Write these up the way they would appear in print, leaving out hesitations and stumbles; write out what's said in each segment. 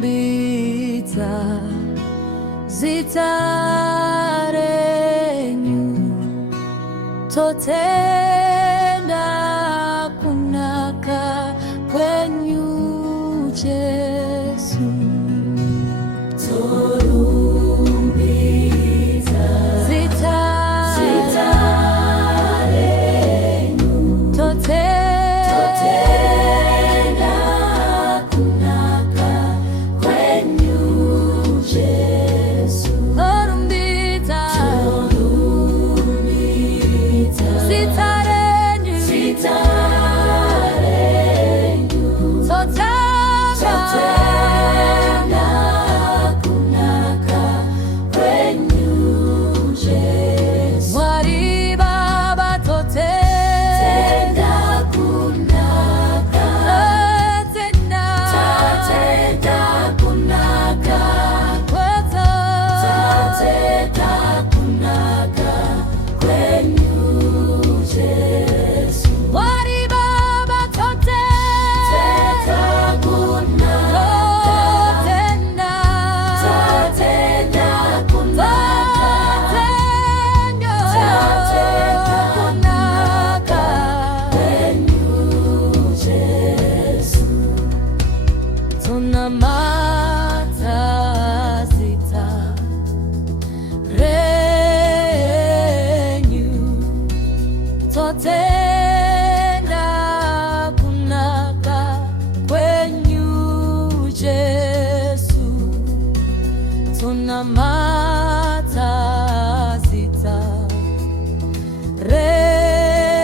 Torumbeta zitarenyu, totenda kunaka kwenyu Yesu. Torumbeta zitarenyu, totenda kunaka kwenyu Yesu. Torumbeta zitarenyu, totenda kunaka kwenyu Yesu. Mwari Baba totenda kunaka, totenda kunaka kwetu, totenda kunaka kwenyu Yesu. Mwari Baba totenda kunaka, totenda kunaka, totenda kunaka kwenyu Yesu. Tunamata zita renyu, totenda kunaka kwenyu Yesu. Tunamata zita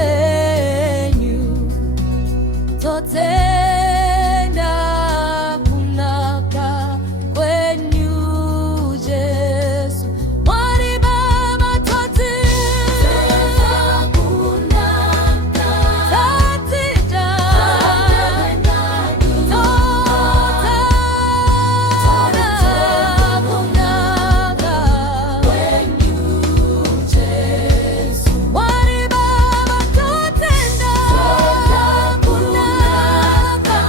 renyu, totenda kunaka kwenyu Yesu. Mwari Baba totenda kunaka, totenda kunaka kwenyu Yesu. Mwari Baba totenda kunaka,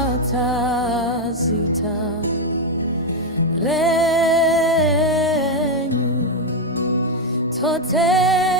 tonamata zita renyu, totenda